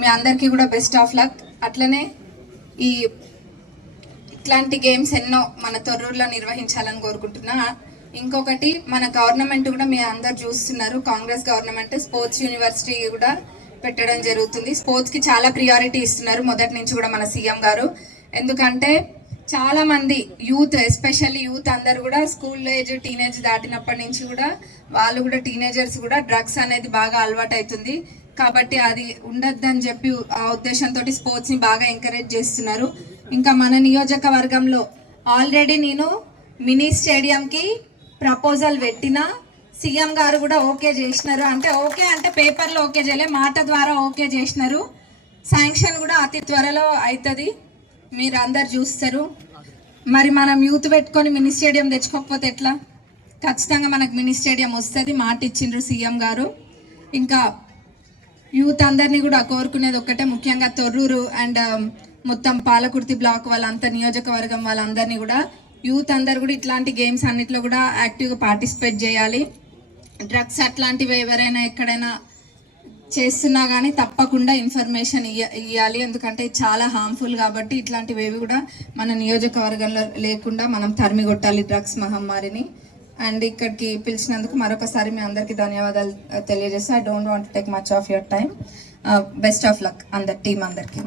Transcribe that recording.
మీ అందరికీ కూడా best of luck. అట్లనే ఈ ఇట్లాంటి గేమ్స్ ఎన్నో మన తొర్రూరులో నిర్వహించాలని కోరుకుంటున్నా. ఇంకొకటి, మన గవర్నమెంట్ కూడా మీ అందరు చూస్తున్నారు, కాంగ్రెస్ గవర్నమెంట్ స్పోర్ట్స్ యూనివర్సిటీ కూడా పెట్టడం జరుగుతుంది. స్పోర్ట్స్కి చాలా ప్రియారిటీ ఇస్తున్నారు మొదటి నుంచి కూడా మన సీఎం గారు. ఎందుకంటే చాలా మంది యూత్, ఎస్పెషల్లీ యూత్ అందరు కూడా స్కూల్ ఏజ్, టీనేజ్ దాటినప్పటి నుంచి కూడా వాళ్ళు కూడా టీనేజర్స్ కూడా డ్రగ్స్ అనేది బాగా అలవాటు అవుతుంది. కాబట్టి అది ఉండొద్దని చెప్పి ఆ ఉద్దేశంతో స్పోర్ట్స్ని బాగా ఎంకరేజ్ చేస్తున్నారు. ఇంకా మన నియోజకవర్గంలో ఆల్రెడీ నేను మినీ స్టేడియంకి ప్రపోజల్ పెట్టిన, సీఎం గారు కూడా ఓకే చేసినారు. అంటే ఓకే అంటే పేపర్లో ఓకే చేయలే, మాట ద్వారా ఓకే చేసినారు. శాంక్షన్ కూడా అతి త్వరలో అవుతుంది, మీరు అందరు చూస్తారు. మరి మనం యూత్ పెట్టుకొని మినీ స్టేడియం తెచ్చుకోకపోతే ఎట్లా? ఖచ్చితంగా మనకు మినీ స్టేడియం వస్తుంది, మాట ఇచ్చిండ్రు సీఎం గారు. ఇంకా యూత్ అందరినీ కూడా కోరుకునేది ఒక్కటే, ముఖ్యంగా తొర్రూరు అండ్ మొత్తం పాలకుర్తి బ్లాక్ వాళ్ళంతా, నియోజకవర్గం వాళ్ళందరినీ కూడా, యూత్ అందరు కూడా ఇట్లాంటి గేమ్స్ అన్నిట్లో కూడా యాక్టివ్గా పార్టిసిపేట్ చేయాలి. డ్రగ్స్ అట్లాంటివి ఎవరైనా ఎక్కడైనా చేస్తున్నా కానీ తప్పకుండా ఇన్ఫర్మేషన్ ఇవ్వాలి, ఎందుకంటే చాలా హార్మ్ఫుల్ కాబట్టి ఇట్లాంటివి ఏవి కూడా మన నియోజకవర్గంలో లేకుండా మనం తరిమి కొట్టాలి డ్రగ్స్ మహమ్మారిని. అండ్ ఇక్కడికి పిలిచినందుకు మరొకసారి మీ అందరికీ ధన్యవాదాలు తెలియజేస్తే. I don't want to take much of your time. Best of luck అందరి టీం అందరికీ.